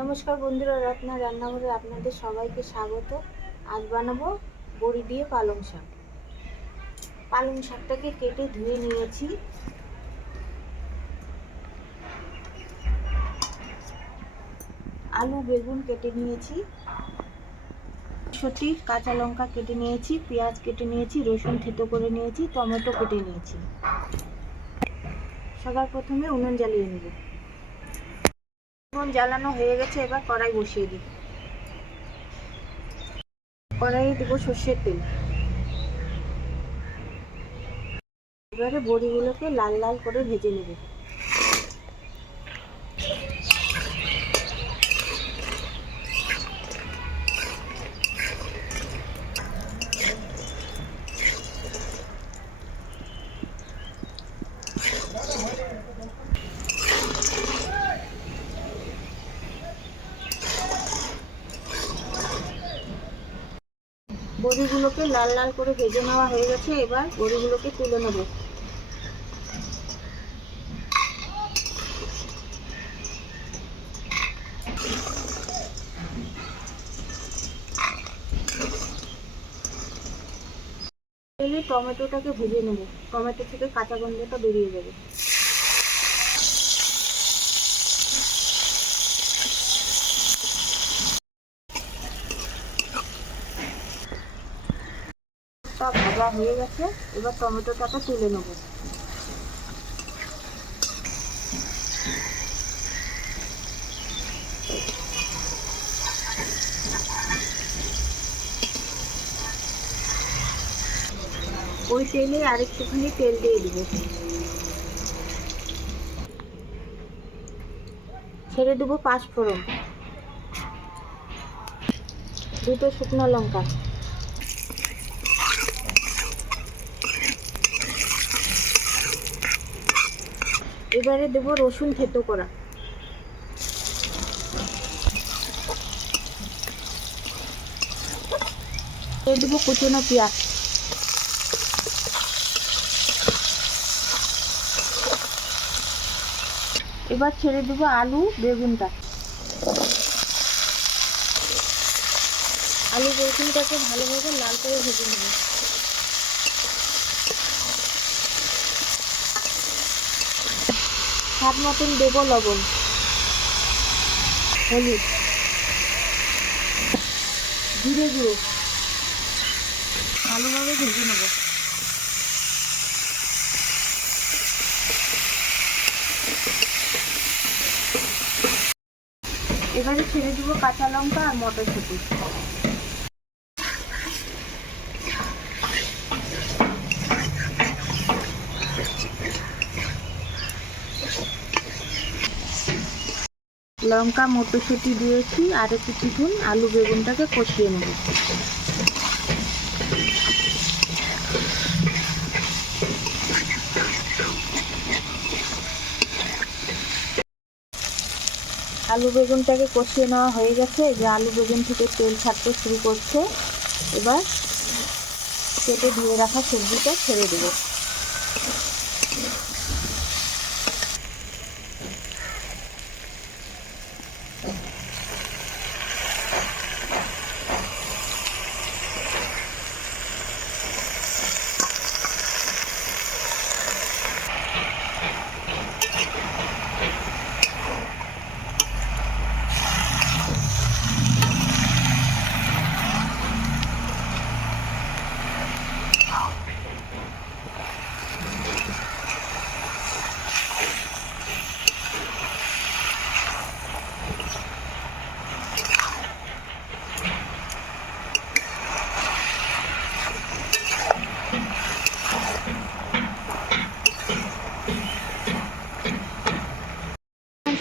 নমস্কার বন্ধুরা, রত্না রান্নাঘরে আপনাদের সবাইকে স্বাগত। আজ বানাবো বড়ি দিয়ে পালং শাক। পালং শাকটাকে কেটে ধুয়ে নিয়েছি। আলু বেগুন কেটে নিয়েছি, সটি কাঁচা লঙ্কা কেটে নিয়েছি, পেঁয়াজ কেটে নিয়েছি, রসুন থেতো করে নিয়েছি, টমেটো কেটে নিয়েছি। সবার প্রথমে উনুন জ্বালিয়ে নেব। উনুন জ্বালানো হয়ে গেছে, এবার কড়াই বসিয়ে দিই। কড়াইয়ে দেবো সর্ষের তেল। এবারে বড়িগুলোকে লাল লাল করে ভেজে নেব। বড়িগুলোকে লাল লাল করে ভেজে নেওয়া হয়ে গেছে, এবার বড়িগুলোকে তুলে নেব। তেলে টমেটোটাকে ভেজে নেব, টমেটো থেকে কাঁচা গন্ধটা বেরিয়ে যাবে। ভাজা হয়ে গেছে, এবার টমেটোটাকে তুলে নেব। ওই তেলে আরেকটুখানি তেল দিয়ে দিব, ছেড়ে দেবো 5 ফোড়ন, 2টো শুকনো লঙ্কা, এবারে দেবো রসুন থেতো করা, দেবো কুচনো পেঁয়াজ, এবার ছেড়ে দেবো আলু বেগুনটা। আলু বেগুনটাকে ভালোভাবে লাল করে ভেজে নেব। স্বাদ মতন দেবো লবণ, হলুদ, জিরে গুঁড়ো, ভালোভাবে ভেজে নেব। এবারে ছেড়ে দেবো কাঁচা লঙ্কা আর মটরশুঁটি। লঙ্কা মটরশুঁটি দিয়েছি, আর কিছুক্ষণ আলু বেগুনটাকে কষিয়ে নেব। আলু বেগুনটাকে কষিয়ে নেওয়া হয়ে গেছে, যে আলু বেগুন থেকে তেল ছাড়তে শুরু করছে। এবার কেটে দিয়ে রাখা সবজিটা ছেড়ে দেবো।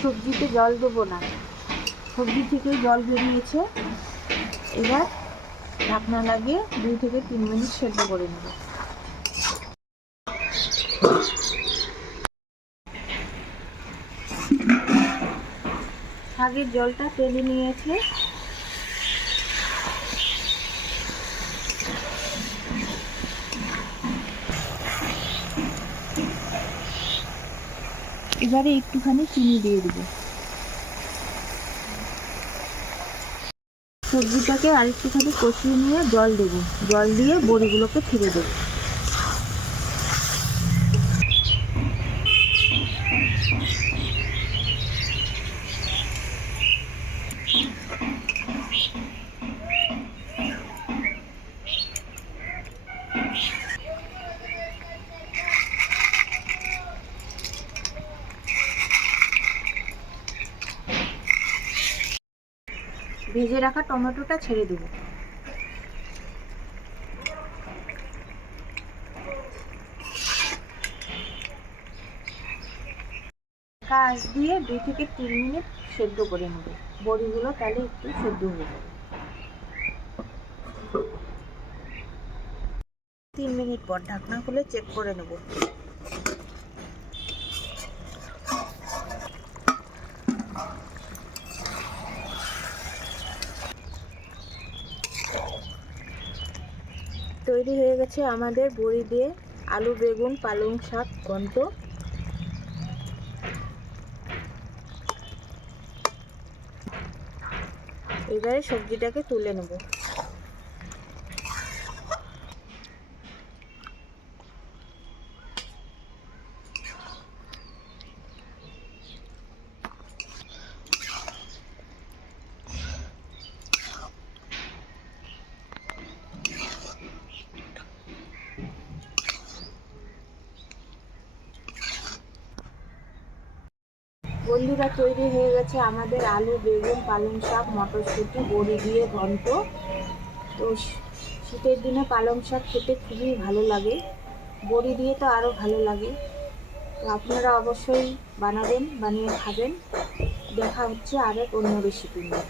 সবজিতে জল দেবো না, সবজি থেকে জল বেরিয়েছে। এবার ঢাকনা লাগিয়ে 2 থেকে 3 মিনিট সেদ্ধ করে নেব। শাকের জলটা টেনে নিয়েছে, এবারে একটুখানি চিনি দিয়ে দেবো। সবজিটাকে আরেকটুখানি কষিয়ে নিয়ে জল দেবো, জল দিয়ে বড়িগুলোকে ছিঁড়ে দেবো। ভেজে রাখা টমেটোটা ছেড়ে দেবো। কাঁচ দিয়ে 2 থেকে 3 মিনিট সেদ্ধ করে নেব। বড়িগুলো তাহলে একটু সেদ্ধ হয়ে যাবে। 3 মিনিট পর ঢাকনা খুলে চেক করে নেব। তৈরি হয়ে গেছে আমাদের বড়ি দিয়ে আলু বেগুন পালং শাক ঘন্ট। এবারে সবজিটাকে তুলে নেব। বন্ধুরা, তৈরি হয়ে গেছে আমাদের আলু বেগুন পালং শাক মটরশুঁটি বড়ি দিয়ে ঘন্ট। তো শীতের দিনে পালং শাক খেতে খুবই ভালো লাগে, বড়ি দিয়ে তো আরও ভালো লাগে। তো আপনারা অবশ্যই বানাবেন, বানিয়ে খাবেন। দেখা হচ্ছে আরেক অন্য রেসিপি নিয়ে।